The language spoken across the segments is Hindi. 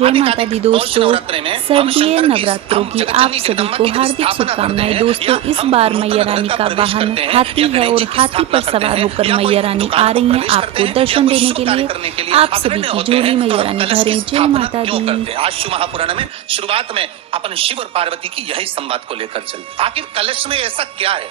जय माता दी दोस्तों, शारदीय नवरात्रों की आप सभी को हार्दिक शुभकामनाएं। दोस्तों, इस बार मैया रानी का वाहन हाथी है और हाथी पर सवार होकर मैया रानी आ रही हैं आपको दर्शन देने के लिए। आप सभी की झोली मैया रानी भरें। जय माता दी। आशु महापुराण में शुरुआत में अपन शिव और पार्वती की यही संवाद को लेकर चल। आखिर कलश में ऐसा क्या है,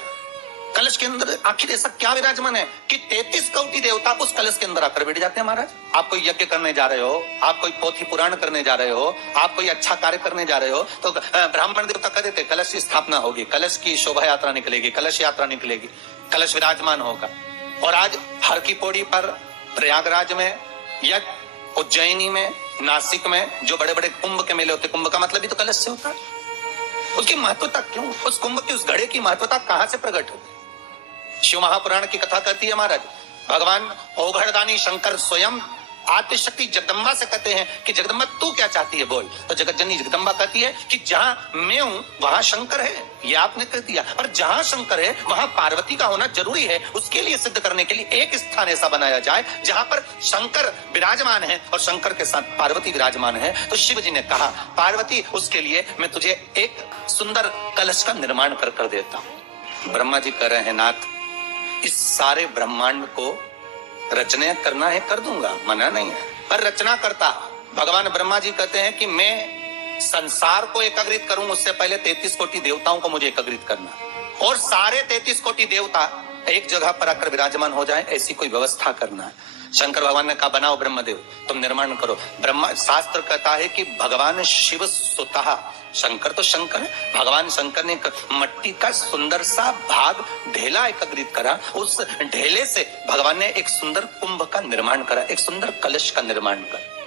कलश के अंदर आखिर ऐसा क्या विराजमान है कि 33 कोटि देवता उस कलश के अंदर आकर बैठ जाते हैं। महाराज, आप कोई यज्ञ करने जा रहे हो, आप कोई पोथी पुराण करने जा रहे हो, आप कोई अच्छा कार्य करने जा रहे हो, तो ब्राह्मण देवता कह देते कलश की स्थापना होगी, कलश की शोभा यात्रा निकलेगी, कलश यात्रा निकलेगी, कलश विराजमान होगा। और आज हर की पौड़ी पर, प्रयागराज में या उज्जैनी में, नासिक में जो बड़े बड़े कुंभ के मेले होते, कुंभ का मतलब भी तो कलश से होता है। उसकी महत्वता क्यों, उस कुंभ की उस घड़े की महत्वता कहां से प्रकट होती है? शिव महापुराण की कथा कहती है महाराज, भगवान ओघड़दानी शंकर स्वयं आदिशक्ति जगदम्बा से कहते हैं कि जगदम्बा तू क्या चाहती है बोल। तो जगतजननी जगदम्बा कहती है कि जहां मैं हूं वहां शंकर है, ये आपने कह दिया, पर जहां शंकर है वहां पार्वती का होना जरूरी है। उसके लिए सिद्ध करने के लिए एक स्थान ऐसा बनाया जाए जहां पर शंकर विराजमान है और शंकर के साथ पार्वती विराजमान है। तो शिव जी ने कहा, पार्वती उसके लिए मैं तुझे एक सुंदर कलश का निर्माण कर देता हूं। ब्रह्मा जी कह रहे हैं, नाथ इस सारे ब्रह्मांड को रचना करना है कर दूंगा, मना नहीं है, पर रचना करता भगवान ब्रह्मा जी कहते हैं कि मैं संसार को एकत्रित करूं, उससे पहले 33 कोटि देवताओं को मुझे एकत्रित करना और सारे 33 कोटि देवता एक जगह पर आकर विराजमान हो जाए, ऐसी कोई व्यवस्था करना है। शंकर भगवान ने कहा, बनाओ ब्रह्मदेव, तुम निर्माण करो। ब्रह्मा शास्त्र कहता है कि भगवान शिव स्वतः, शंकर तो शंकर है, भगवान शंकर ने मट्टी का सुंदर सा भाग ढेला एकत्रित करा, उस ढेले से भगवान ने एक सुंदर कुंभ का निर्माण करा, एक सुंदर कलश का निर्माण करा।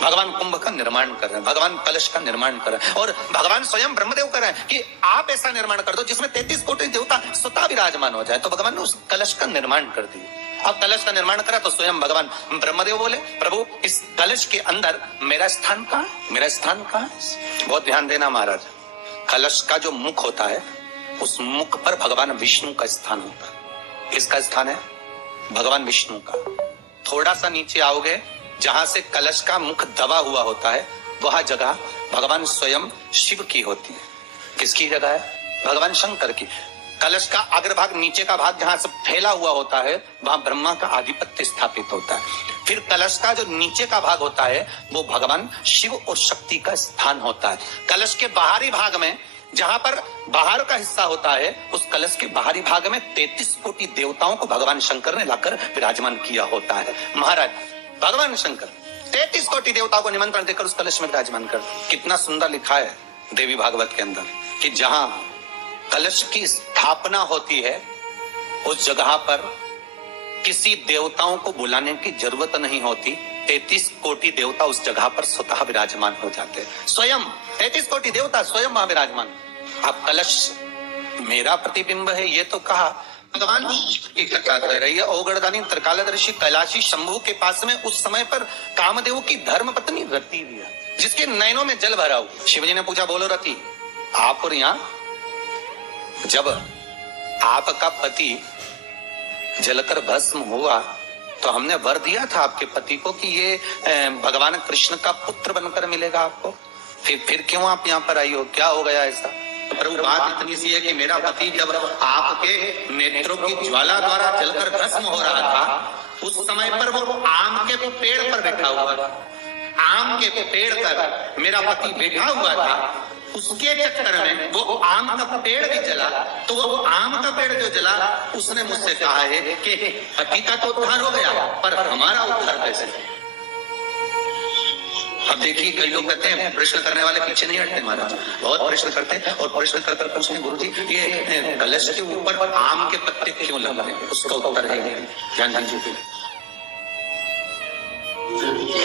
भगवान कुंभ का निर्माण कर रहे हैं, भगवान कलश का निर्माण कर रहे हैं और भगवान स्वयं ब्रह्मदेव कर रहे हैं कि आप ऐसा निर्माण कर दो जिसमें 33 कोटि देवता स्वतः विराजमान हो जाए। तो भगवान ने उस कलश का निर्माण कर दिया। अब कलश का निर्माण करा तो स्वयं भगवान ब्रह्मदेव बोले, प्रभु इस कलश के अंदर मेरा स्थान कहाँ है, मेरा स्थान कहाँ है? बहुत ध्यान देना महाराज, कलश का जो मुख होता है उस मुख पर भगवान विष्णु का स्थान होता है। किसका स्थान है? भगवान विष्णु का। थोड़ा सा नीचे आओगे, जहां से कलश का मुख दबा हुआ होता है वह जगह भगवान स्वयं शिव की होती है। किसकी जगह है? भगवान शंकर की। कलश का अग्रभाग, नीचे का भाग जहां से फैला हुआ होता है वहां ब्रह्मा का आधिपत्य स्थापित होता है। फिर कलश का जो नीचे का भाग होता है वो भगवान शिव और शक्ति का स्थान होता है। कलश के बाहरी भाग में, जहां पर बाहर का हिस्सा होता है, उस कलश के बाहरी भाग में 33 कोटि देवताओं को भगवान शंकर ने लाकर विराजमान किया होता है। महाराज, भगवान शंकर 33 कोटि देवताओं को निमंत्रण देकर उस कलश में विराजमान कर। कितना सुंदर लिखा है देवी भागवत के अंदर कि जहां कलश की स्थापना होती है उस जगह पर किसी देवताओं को बुलाने की जरूरत नहीं होती। 33 कोटि देवता उस जगह पर स्वतः विराजमान हो जाते हैं। स्वयं 33 कोटि देवता स्वयं वहां विराजमान। अब कलश मेरा प्रतिबिंब है ये तो कहा। भगवान की कथा कर रही है, ओगड़दानी त्रिकालदर्शी कैलाशी शंभु के पास में उस समय पर कामदेव की धर्म पत्नी रति भी है, जिसके नयनों में जल भरा हुआ। शिवजी ने पूछा, बोलो रति, आप और यहाँ जब आपका पति जलकर भस्म हुआ तो हमने वर दिया था आपके पति को कि ये भगवान कृष्ण का पुत्र बनकर मिलेगा आपको, फिर क्यों आप यहाँ पर आई हो, क्या हो गया ऐसा? प्रभु, बात इतनी सी है कि मेरा पति जब आपके नेत्रों की ज्वाला द्वारा जलकर भस्म हो रहा था उस समय पर वो आम के पेड़ पर बैठा हुआ था। आम के पेड़ पर मेरा पति बैठा हुआ था, उसके चक्कर में वो आम का पेड़ भी जला। तो वो आम का पेड़ जो जला उसने मुझसे कहा है कि पति का तो उद्धार हो गया पर हमारा उद्धार कैसे? अब देखिए, कई लोग कहते हैं प्रश्न करने वाले पीछे नहीं हटते महाराज, बहुत प्रश्न करते हैं और प्रश्न कर कर पूछते हैं, गुरुजी ये कलश के ऊपर आम के पत्ते क्यों लग रहे हैं? उसका उत्तर है ध्यान दीजिए।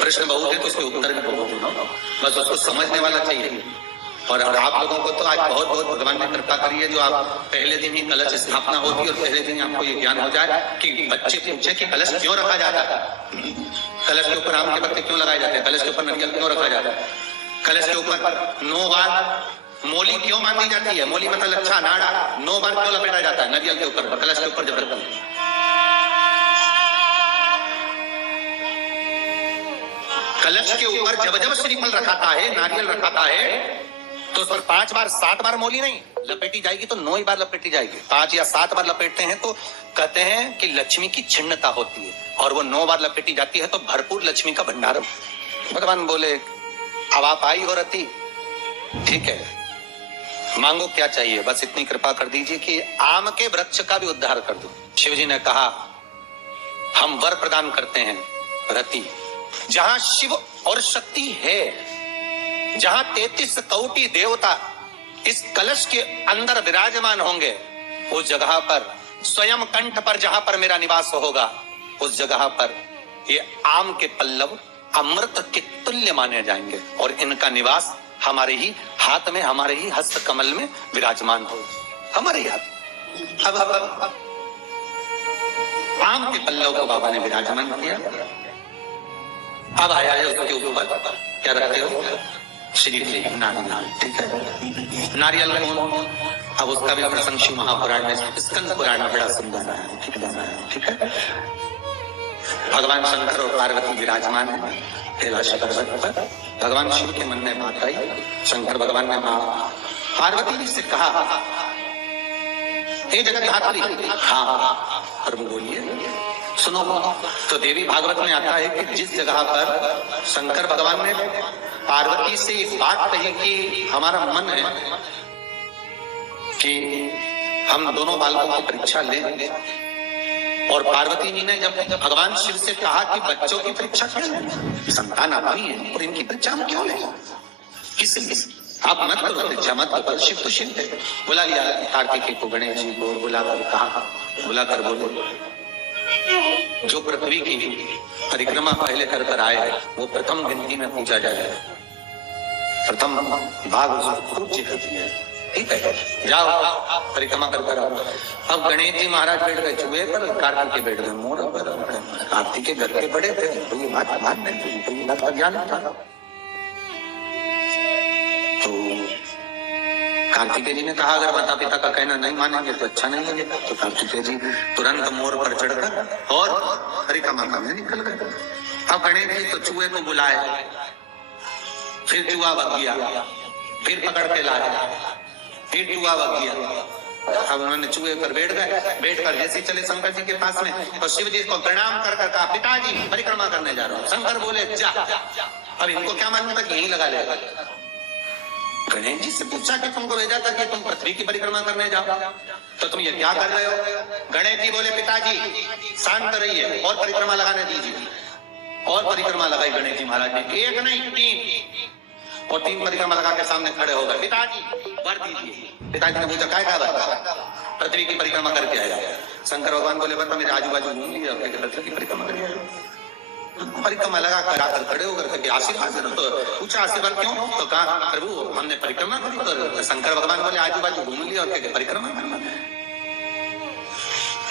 प्रश्न बहुत है तो उसके उत्तर भी बहुत है, बस उसको समझने वाला चाहिए। और आप लोगों को तो आज बहुत बहुत भगवान ने कृपा करी है जो आप पहले दिन ही कलश स्थापना होती और पहले दिन आपको ये ज्ञान हो जाए कि बच्चे पूछे कि कलश क्यों रखा जाता है, कलश के ऊपर आम के पत्ते क्यों लगाए जाते हैं, कलश के ऊपर नारियल क्यों रखा जाता है, कलश के ऊपर 9 बार मोली क्यों बांधी जाती है, मोली मतलब अच्छा नाड़ा 9 बार क्यों लपेटा जाता है नारियल के ऊपर, कलश के ऊपर जब रखते हैं। कलश के ऊपर जब जब श्रीफल रखाता है, नारियल रखाता है, तो उस पर 5 बार 7 बार मोली नहीं लपेटी जाएगी, तो 9 ही बार लपेटी जाएगी। 5 या 7 बार लपेटते हैं तो कहते हैं कि लक्ष्मी की छिन्नता होती है, और वो 9 बार लपेटी जाती है तो भरपूर लक्ष्मी का भंडार। भगवान बोले अब आप आई हो रति, ठीक है, मांगो क्या चाहिए, बस इतनी कृपा कर दीजिए कि आम के वृक्ष का भी उद्धार कर दो। शिव जी ने कहा हम वर प्रदान करते हैं रति, जहां शिव और शक्ति है, जहां 33 कोटि देवता इस कलश के अंदर विराजमान होंगे, उस जगह पर स्वयं कंठ पर जहां पर मेरा निवास होगा, उस जगह पर ये आम के पल्लव अमृत के तुल्य माने जाएंगे, और इनका निवास हमारे ही हाथ में, हमारे ही हस्त कमल में विराजमान हो, हमारे ही हाथ। अब आम के पल्लव को बाबा ने विराजमान किया। अब आया है उसके ऊपर क्या रखते हो, श्री नारियल, ठीक है, नारियल कौन, अब उसका भी प्रसंग शिव महापुराण में, स्कंद पुराण में बड़ा सुंदर है, ठीक है। भगवान शंकर और पार्वती विराजमान है कैलाश पर्वत पर। भगवान शिव के मन में बात आई, शंकर भगवान ने पार्वती जी से कहा हे जगन्नाथ, हाँ प्रभु बोलिए, सुनो। तो देवी भागवत में आता है कि जिस जगह पर शंकर भगवान ने पार्वती से एक बात कही कि हमारा मन है कि हम दोनों बालकों की परीक्षा लें, और पार्वती जी ने जब भगवान शिव से कहा कि बच्चों की परीक्षा क्यों लें, संतान आपकी है और इनकी परीक्षा हम क्यों लें, इसलिए आप मत करो परीक्षा, मत करो, शिव तो शिव है। बुला लिया कार्तिकेय को, गणेश जी को बुलाकर कहा, बुलाकर बोले जो पृथ्वी की परिक्रमा पहले कर कर आए वो प्रथम गिनती में पूजा जाए, प्रथम भाग पूज्य करती है, ठीक है, जाओ परिक्रमा कर कर आओ। अब गणेश जी महाराज बैठ गए चूहे पर, कार्तिक के बैठ गए मोर पर। कार्तिक के घर के बड़े थे तो ये बात नहीं, ज्ञान था। तो कार्तिकेय जी ने कहा अगर माता पिता का कहना नहीं मानेंगे तो अच्छा नहीं लगेगा। तो कार्तिकेय जी तुरंत मोर पर चढ़कर और परिक्रमा करने निकल गए। अब गणेश जी तो चूहे को बुलाए, फिर चूहा भग गया, फिर पकड़ के लाए, फिर चूहा भग गया। अब उन्होंने चूहे पर बैठ गए, बैठकर जैसे चले शंकर जी के पास में, तो शिव जी को प्रणाम कर कर कहा पिताजी परिक्रमा करने जा रहा हूँ। शंकर बोले जा। अब इनको क्या मालूम था कि यही लगा लेगा। गणेश जी से पूछा कि तुमको भेजा था कि तुम पृथ्वी की परिक्रमा करने जाओ, तो तुम ये क्या कर रहे हो। गणेश जी बोले पिताजी शांत रहिए और परिक्रमा लगाने दीजिए। और परिक्रमा लगाई गणेश जी महाराज ने, एक नहीं 3, और 3 परिक्रमा लगा के सामने खड़े हो गए। पिताजी वर दीजिए। पिताजी ने पूछा काय का, पृथ्वी की परिक्रमा करके आया। शंकर भगवान बोले बता मेरे आजू बाजू घूम लिया, पृथ्वी की परिक्रमा करिए। परिक्रमा लगा कर आकर खड़े होकर आशीर्वाद, तो पूछा आशीर्वाद क्यों, तो कहा प्रभु हमने परिक्रमा करी। तो शंकर भगवान बोले आजू बाजू घूम लिया और परिक्रमा करना,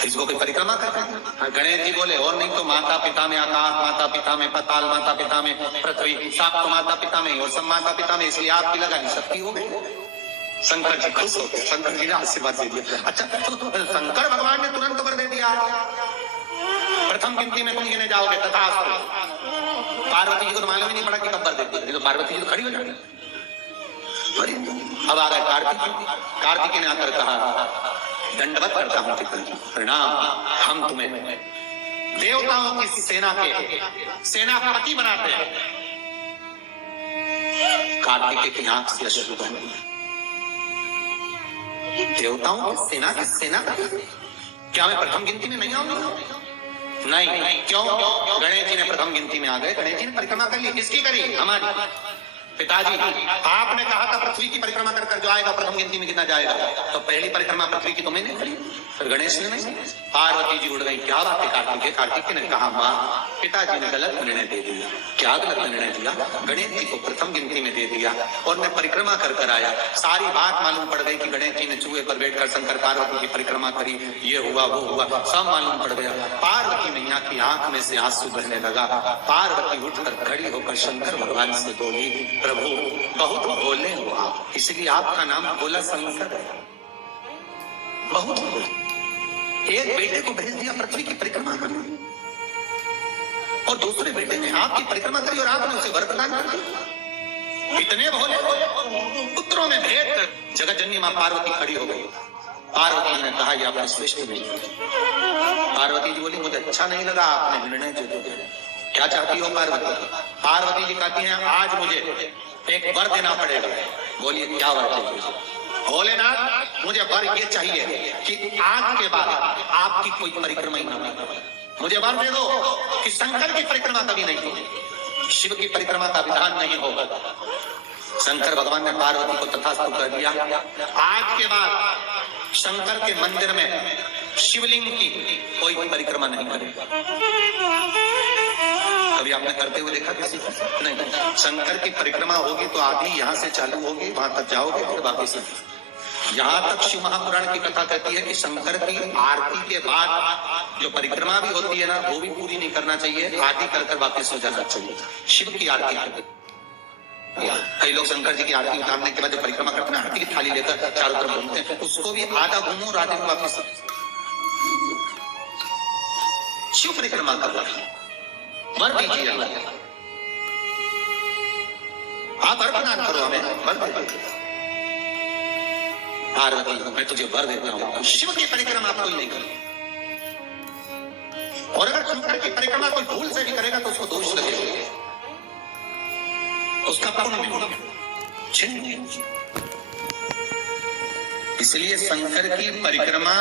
इसको कोई परिक्रमा करता है। गणेश जी बोले और नहीं तो माता पिता में आकाश, माता पिता में पाताल, माता पिता में पृथ्वी, सात तो माता पिता में और सब माता पिता में, इसलिए आपकी लगानी सबकी हो गई। शंकर जी खुश हो, शंकर जी ने आशीर्वाद दे दिया। अच्छा तो शंकर भगवान ने तुरंत कर दे दिया, प्रथम गिनती में तुम गिने जाओगे तथा। पार्वती जी को मालूम ही नहीं पड़ा कि कब कर देती, तो पार्वती जी तो खड़ी हो जाती। अब आ गए कार्तिक ने आकर कहा दंडवत करता हूं पिताजी, प्रणाम, हम तुम्हें देवताओं की सेना के सेनापति बनाते हैं। कार्तिक की आंख से अश्रु बहे। देवताओं की सेना के सेनापति, क्या मैं प्रथम गिनती में नहीं आऊंगा? नहीं, क्यों? गणेश जी ने प्रथम गिनती में आ गए। गणेश जी ने परिक्रमा कर ली, किसकी करी? हमारी। पिताजी आपने कहा था पृथ्वी की परिक्रमा कर कर जो आएगा प्रथम गिनती में कितना जाएगा, तो पहली परिक्रमा पृथ्वी की तुम्हें नहीं करी, फिर गणेश ने नहीं। पार्वती जी उड़ गई, क्या बात है कार्तिक? कार्तिक ने कहा माँ पिताजी ने गलत निर्णय दे दिया। क्या गलत निर्णय दिया? गणेश जी को प्रथम गिनती में दे दिया और मैं परिक्रमा कर कर आया। सारी बात मालूम पड़ गई कि गणेश जी ने चूहे पर बैठकर शंकर पार्वती की परिक्रमा करी, ये हुआ वो हुआ, सब मालूम पड़ गया। पार्वती मैया की आंख में से आंसू बहने लगा। पार्वती उठकर खड़ी होकर शंकर भगवान से बोली प्रभु बहुत भोले हो आप, इसलिए आपका नाम भोला शंकर है। बहुत भोले। एक बेटे को भेज दिया पृथ्वी की परिक्रमा करने, और दूसरे बेटे ने आपकी परिक्रमा करी और आपने उसे वर प्रदान कर दिया। इतने भोले पुत्रों में भेद कर जगत जननी मां पार्वती खड़ी हो गई। पार्वती ने कहा यह आपने श्रेष्ठ नहीं। पार्वती जी बोली मुझे अच्छा नहीं लगा आपने निर्णय जो दिया। क्या चाहती हो पार्वती? पार्वती जी कहती हैं आज मुझे एक वर देना पड़ेगा। बोलिए क्या वर चाहिए? भोलेनाथ मुझे वर ये चाहिए कि आज के बाद आपकी कोई परिक्रमा ही ना हो। मुझे वर दे दो कि शंकर की परिक्रमा कभी नहीं होगी, शिव की परिक्रमा का विधान नहीं होगा। शंकर भगवान ने पार्वती को तथास्तु कर दिया। आज के बाद शंकर के मंदिर में शिवलिंग की कोई परिक्रमा नहीं करेगा। कभी आपने करते हुए देखा किसी को? नहीं। शंकर की परिक्रमा होगी तो आप ही यहाँ से चालू होगी, वहां तक जाओगे फिर वापस। यहाँ तक शिव महापुराण की कथा कहती है कि शंकर की आरती के बाद जो परिक्रमा भी होती है ना वो भी पूरी नहीं करना चाहिए, आरती कर वापस हो जाना चाहिए। शिव की आरती करते कई लोग शंकर जी की आरती उतारने के बाद जो परिक्रमा करते हैं आरती की थाली लेकर चारों तरफ घूमते हैं, उसको भी आधा घूमो राधे में वापस। शिव परिक्रमा कर रहा है, वर दीजिए आप वर प्रदान करो हमें, वर दीजिए। पार्वती मैं तुझे वर देता हूं शिव की परिक्रमा कोई नहीं करे, और अगर शंकर की परिक्रमा कोई भूल से भी करेगा तो उसको दोष लगेगा, उसका पुण्य इसलिए शंकर की परिक्रमा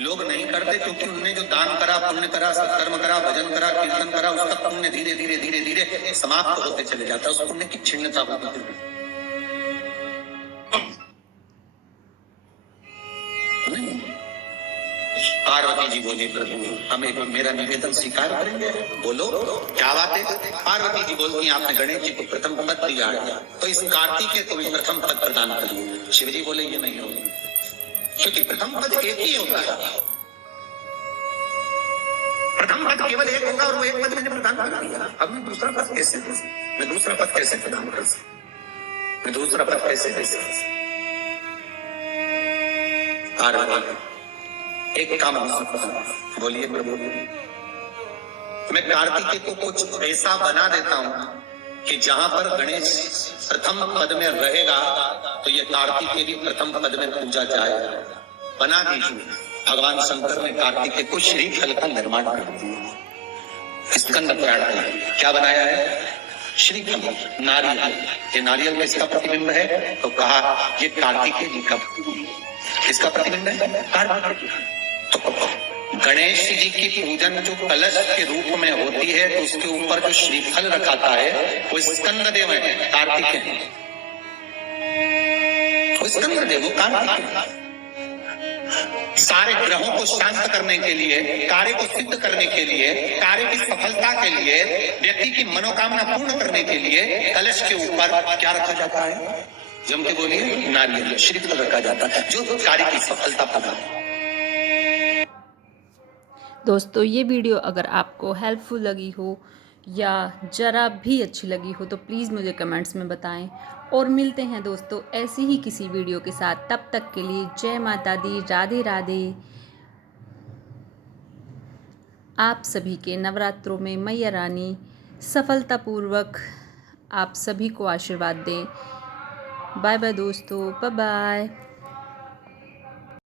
लोग नहीं करते क्योंकि उन्होंने जो दान करा, पुण्य करा, सत्कर्म करा, भजन करा, कीर्तन करा, उसका पुण्य धीरे धीरे धीरे धीरे समाप्त होते चले जाता है, उस पुण्य की क्षीणता होती है। पार्वती जी बोली प्रभु हमें मेरा निवेदन स्वीकार करेंगे? बोलो क्या बात है? पार्वती जी बोलती हैं आपने गणेश जी को प्रथम पद दिया तो इस कार्तिकेय को भी प्रथम पद प्रदान करिए। शिव जी बोले ये नहीं होगा क्योंकि प्रथम पद एक ही होता है, प्रथम पद केवल एक होगा और वो एक पद मैंने प्रदान कर दिया। अब मैं दूसरा पद कैसे प्रदान कर सकता? मैं दूसरा पद कैसे दे सकता? एक काम हो सकता है, बोलिए प्रभु मैं कार्तिकेय को कुछ ऐसा बना देता हूं कि जहां पर गणेश प्रथम पद में रहेगा तो ये कार्तिकेय भी प्रथम पद में पूजा जाएगा। बना दीजिए। भगवान शंकर ने कार्तिकेय को श्रीफल का निर्माण कर दिया। स्कंद पुराण में क्या बनाया है? श्रीफल, नारियल। ये नारियल में इसका प्रतिबिंब है तो कहा ये कार्तिकेय जी का इसका प्रतिबिंब है। तो गणेश जी की पूजन जो कलश के रूप में होती है तो उसके ऊपर जो श्रीफल रखाता है वो स्कंद देव है, कार्तिक है। वो स्कंद देव वो कार्तिक सारे ग्रहों को शांत करने के लिए, कार्य को सिद्ध करने के लिए, कार्य की सफलता के लिए, व्यक्ति की मनोकामना पूर्ण करने के लिए कलश के ऊपर क्या रखा जाता है? जम के बोलिए नारियल, श्रीफल रखा जाता है जो कार्य की सफलता प्रदान है। दोस्तों ये वीडियो अगर आपको हेल्पफुल लगी हो या ज़रा भी अच्छी लगी हो तो प्लीज़ मुझे कमेंट्स में बताएं और मिलते हैं दोस्तों ऐसी ही किसी वीडियो के साथ। तब तक के लिए जय माता दी, राधे राधे। आप सभी के नवरात्रों में मैया रानी सफलतापूर्वक आप सभी को आशीर्वाद दें। बाय बाय दोस्तों, बाय बाय।